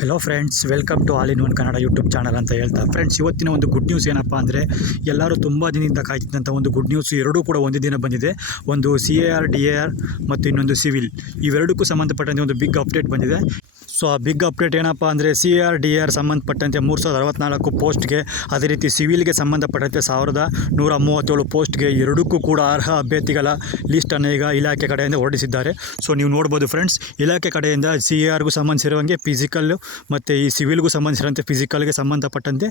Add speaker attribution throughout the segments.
Speaker 1: Hello friends welcome to all in one Kannada YouTube channel ಅಂತ ಹೇಳ್ತಾ. Friends ಇವತ್ತಿನ ಒಂದು ಗುಡ್ ನ್ಯೂಸ್ ಏನಪ್ಪ ಅಂದರೆ, ಎಲ್ಲರೂ ತುಂಬ ದಿನದಿಂದ ಕಾಯ್ತಿದ್ದಂಥ ಒಂದು ಗುಡ್ ನ್ಯೂಸ್ ಎರಡೂ ಕೂಡ ಒಂದೇ ದಿನ ಬಂದಿದೆ. ಒಂದು C A R D A R ಮತ್ತು ಇನ್ನೊಂದು ಸಿವಿಲ್ ಇವೆರಡಕ್ಕೂ ಸಂಬಂಧಪಟ್ಟಂತೆ ಒಂದು ಬಿಗ್ ಅಪ್ಡೇಟ್ ಬಂದಿದೆ. ಸೊ ಆ ಬಿಗ್ ಅಪ್ಡೇಟ್ ಏನಪ್ಪ ಅಂದರೆ ಸಿ ಆರ್ ಡಿ ಆರ್ ಸಂಬಂಧಪಟ್ಟಂತೆ ಮೂರು ಸಾವಿರದ ಅರವತ್ತ್ನಾಲ್ಕು ಪೋಸ್ಟ್ಗೆ ಅದೇ ರೀತಿ ಸಿವಿಲ್ಗೆ ಸಂಬಂಧಪಟ್ಟಂತೆ ಸಾವಿರದ ನೂರ ಮೂವತ್ತೇಳು ಪೋಸ್ಟ್ಗೆ ಎರಡಕ್ಕೂ ಕೂಡ ಅರ್ಹ ಅಭ್ಯರ್ಥಿಗಳ ಲಿಸ್ಟನ್ನು ಈಗ ಇಲಾಖೆ ಕಡೆಯಿಂದ ಹೊರಡಿಸಿದ್ದಾರೆ. ಸೊ ನೀವು ನೋಡ್ಬೋದು ಫ್ರೆಂಡ್ಸ್ ಇಲಾಖೆ ಕಡೆಯಿಂದ ಸಿ ಆರ್ಗೂ ಸಂಬಂಧಿಸಿರುವಂಗೆ ಫಿಸಿಕಲ್ಲು ಮತ್ತು ಈ ಸಿವಿಲ್ಗೂ ಸಂಬಂಧಿಸಿದಂತೆ ಫಿಸಿಕಲ್ಗೆ ಸಂಬಂಧಪಟ್ಟಂತೆ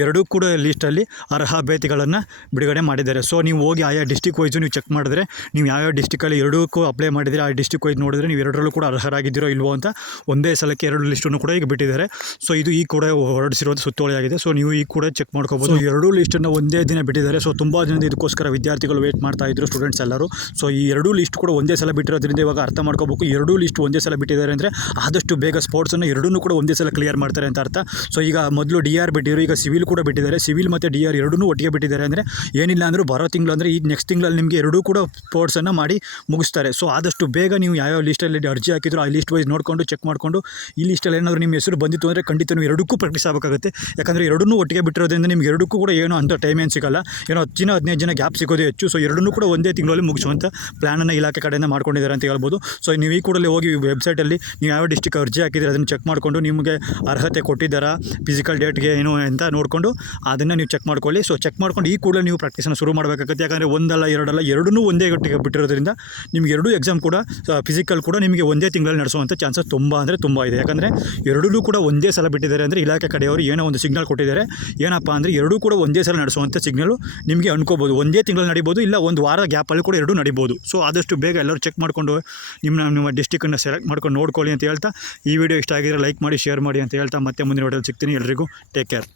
Speaker 1: ಎರಡೂ ಕೂಡ ಲಿಸ್ಟಲ್ಲಿ ಅರ್ಹ ಅಭ್ಯರ್ಥಿಗಳನ್ನು ಬಿಡುಗಡೆ ಮಾಡಿದ್ದಾರೆ. ಸೊ ನೀವು ಹೋಗಿ ಆಯಾ ಡಿಸ್ಟಿಕ್ ವೈಸು ನೀವು ಚೆಕ್ ಮಾಡಿದ್ರೆ ನೀವು ಯಾವ್ಯಾವ ಡಿಸ್ಟಿಕಲ್ಲಿ ಎರಡಕ್ಕೂ ಅಪ್ಲೈ ಮಾಡಿದರೆ ಆ ಡಿಸ್ಟಿಕ್ ವೈಸ್ ನೋಡಿದ್ರೆ ನೀವು ಎರಡರಲ್ಲೂ ಕೂಡ ಅರ್ಹರಾಗಿದ್ದೀರೋ ಇಲ್ವೋ ಅಂತ ಒಂದೇ ಸಲಕ್ಕೆ ಎರಡು ಲಿಸ್ಟನ್ನು ಕೂಡ ಈಗ ಬಿಟ್ಟಿದ್ದಾರೆ. ಸೊ ಇದು ಈ ಕೂಡ ಹೊರಡಿಸಿರುವಂಥ ಸುತ್ತೋಲೆ ಆಗಿದೆ ಸೊ ನೀವು ಈ ಕೂಡ ಚೆಕ್ ಮಾಡ್ಕೋಬೋದು. ಎರಡೂ ಲಿಸ್ಟನ್ನು ಒಂದೇ ದಿನ ಬಿಟ್ಟಿದ್ದಾರೆ. ಸೊ ತುಂಬ ದಿನದಿಂದ ಇದಕ್ಕೋಸ್ಕರ ವಿದ್ಯಾರ್ಥಿಗಳು ವೇಟ್ ಮಾಡ್ತಾ ಇದ್ರು ಸ್ಟೂಡೆಂಟ್ಸ್ ಎಲ್ಲರೂ. ಸೊ ಈ ಎರಡೂ ಲಿಸ್ಟ್ ಕೂಡ ಒಂದೇ ಸಲ ಬಿಟ್ಟಿರೋದ್ರಿಂದ ಇವಾಗ ಅರ್ಥ ಮಾಡ್ಕೋಬೇಕು. ಎರಡೂ ಲಿಸ್ಟ್ ಒಂದೇ ಸಲ ಬಿಟ್ಟಿದ್ದಾರೆ ಅಂದರೆ ಆದಷ್ಟು ಬೇಗ ಸ್ಪೋರ್ಟ್ಸನ್ನು ಎರಡೂ ಕೂಡ ಒಂದೇ ಸಲ ಕ್ಲಿಯರ್ ಮಾಡ್ತಾರೆ ಅಂತ ಅರ್ಥ. ಸೊ ಈಗ ಮೊದಲು ಡಿ ಆರ್ ಬಿಟ್ಟಿದ್ರು ಈಗ ಸಿವಿಲ್ ಕೂಡ ಬಿಟ್ಟಿದ್ದಾರೆ. ಸಿವಿಲ್ ಮತ್ತು ಡಿ ಆರ್ ಎರಡೂ ಒಟ್ಟಿಗೆ ಬಿಟ್ಟಿದ್ದಾರೆ ಅಂದರೆ ಏನಿಲ್ಲ ಅಂದರೂ ಬರೋ ತಿಂಗಳು ಅಂದರೆ ಈಗ ನೆಕ್ಸ್ಟ್ ತಿಂಗಳಲ್ಲಿ ನಿಮಗೆ ಎರಡೂ ಕೂಡ ಸ್ಪೋರ್ಟ್ಸನ್ನು ಮಾಡಿ ಮುಗಿಸ್ತಾರೆ. ಸೊ ಆದಷ್ಟು ಬೇಗ ನೀವು ಯಾವ್ಯಾವ ಲಿಸ್ಟಲ್ಲಿ ಅರ್ಜಿ ಹಾಕಿದ್ರು ಆ ಲಿಸ್ಟ್ ವೈಸ್ ನೋಡಿಕೊಂಡು ಚೆಕ್ ಮಾಡಿಕೊಂಡು ಈ ಲಿಸ್ಟಲ್ಲಿ ಏನಾದರೂ ನಿಮ್ಮ ಹೆಸರು ಬಂದಿತ್ತು ಅಂದರೆ ಖಂಡಿತ ನೀವು ಎರಡಕ್ಕೂ ಪ್ರಾಕ್ಟೀಸ್ ಆಗಬೇಕಾಗುತ್ತೆ. ಯಾಕಂದರೆ ಎರಡನ್ನೂ ಒಟ್ಟಿಗೆ ಬಿಟ್ಟಿರೋದ್ರಿಂದ ನಿಮ್ಗೆ ಎರಡಕ್ಕೂ ಕೂಡ ಏನೋ ಅಂತ ಟೈಮ್ ಏನು ಸಿಗಲ್ಲ. ಏನೋ ಹತ್ತಿನ ದಿನ ಹದಿನೈದು ಜನ ಗ್ಯಾಪ್ ಸಿಗೋದೇ ಹೆಚ್ಚು. ಸೊ ಎರಡನ್ನೂ ಕೂಡ ಒಂದೇ ತಿಂಗಳಲ್ಲಿ ಮುಗಿಸುವಂಥ ಪ್ಲ್ಯಾನನ್ನು ಇಲಾಖೆ ಕಡೆಯಿಂದ ಮಾಡ್ಕೊಂಡಿದ್ದಾರೆ ಅಂತ ಹೇಳ್ಬೋದು. ಸೊ ನೀವು ಈ ಕೂಡಲೇ ಹೋಗಿ ವೆಬ್ಸೈಟಲ್ಲಿ ನೀವು ಯಾವ ಡಿಸ್ಟಿಕ್ ಅರ್ಜಿ ಹಾಕಿದ್ರೆ ಅದನ್ನು ಚೆಕ್ ಮಾಡಿಕೊಂಡು ನಿಮಗೆ ಅರ್ಹತೆ ಕೊಟ್ಟಿದ್ದಾರಾ ಫಿಸಿಕಲ್ ಡೇಟ್ಗೆ ಏನು ಅಂತ ನೋಡಿಕೊಂಡು ಅದನ್ನು ನೀವು ಚೆಕ್ ಮಾಡ್ಕೊಳ್ಳಿ. ಸೊ ಚೆಕ್ ಮಾಡ್ಕೊಂಡು ಈ ಕೂಡಲೇ ನೀವು ಪ್ರಾಕ್ಟೀಸನ್ನು ಶುರು ಮಾಡಬೇಕಾಗುತ್ತೆ. ಯಾಕಂದರೆ ಒಂದಲ್ಲ, ಎರಡಲ್ಲ, ಎರಡನ್ನೂ ಒಂದೇ ಗಟ್ಟಿಗೆ ಬಿಟ್ಟಿರೋದ್ರಿಂದ ನಿಮ್ಗೆ ಎರಡೂ ಎಕ್ಸಾಮ್ ಕೂಡ ಫಿಸಿಕಲ್ ಕೂಡ ನಿಮಗೆ ಒಂದೇ ತಿಂಗಳಲ್ಲಿ ನಡೆಸುವಂಥ ಚಾನ್ಸಸ್ ತುಂಬ ಅಂದರೆ ತುಂಬ ಇದೆ. ಯಾಕಂದರೆ ಎರಡೂ ಕೂಡ ಒಂದೇ ಸಲ ಬಿಟ್ಟಿದ್ದಾರೆ ಅಂದರೆ ಇಲಾಖೆ ಕಡೆಯವರು ಏನೋ ಒಂದು ಸಿಗ್ನಲ್ ಕೊಟ್ಟಿದ್ದಾರೆ. ಏನಪ್ಪ ಅಂದರೆ ಎರಡೂ ಕೂಡ ಒಂದೇ ಸಲ ನಡೆಸುವಂಥ ಸಿಗ್ನಲು ನಿಮಗೆ ಅನ್ಕೋಬೋದು. ಒಂದೇ ತಿಂಗಳು ನಡಿಬೋದು, ಇಲ್ಲ ಒಂದು ವಾರ ಗ್ಯಾಪಲ್ಲಿ ಕೂಡ ಎರಡೂ ನಡಿಬೋದು. ಸೊ ಆದಷ್ಟು ಬೇಗ ಎಲ್ಲರೂ ಚೆಕ್ ಮಾಡಿಕೊಂಡು ನಿಮ್ಮ ನಿಮ್ಮ ಡಿಸ್ಟಿಕನ್ನು ಸೆಲೆಕ್ಟ್ ಮಾಡ್ಕೊಂಡು ನೋಡ್ಕೊಳ್ಳಿ ಅಂತ ಹೇಳ್ತಾ, ಈ ವಿಡಿಯೋ ಇಷ್ಟ ಆಗಿದ್ರೆ ಲೈಕ್ ಮಾಡಿ ಶೇರ್ ಮಾಡಿ ಅಂತ ಹೇಳ್ತಾ, ಮತ್ತೆ ಮುಂದಿನ ವಿಡಿಯೋದಲ್ಲಿ ಸಿಗ್ತೀನಿ ಎಲ್ರಿಗೂ. Take care